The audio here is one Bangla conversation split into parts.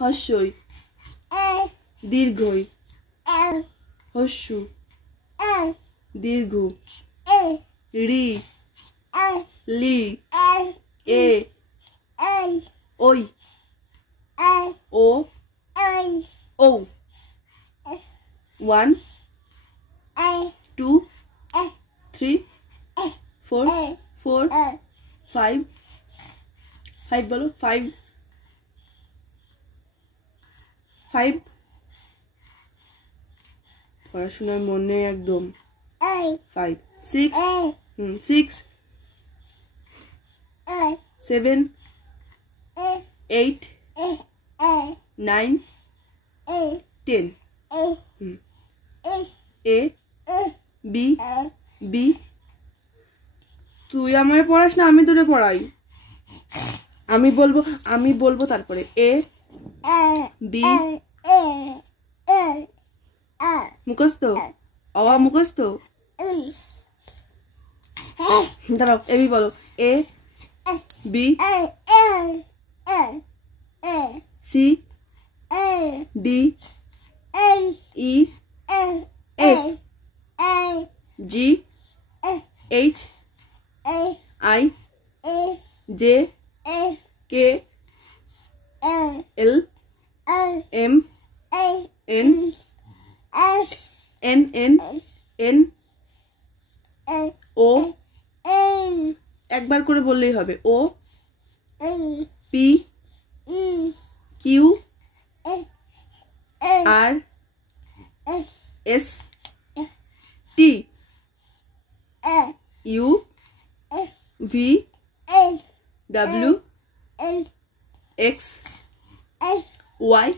হস্যই দীর্ঘই হস্যু দীর্ঘ রি লি এ ওই ও ও 1 2 3 4 4 5 5 বলো 5 5 পড়াশোনার মনে একদম 5 6 6 7 8 9 10 A B B তুই আমায় পড়াস না আমি তোরে পড়াই আমি বলবো তারপরে A B মুখস্থ অ মুখস্থ দাঁড়াও এবি বলো A B C D E F G H I J K L M N N O একবার করে বললেই হবে O P Q R S T U V W X Y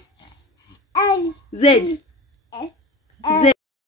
Z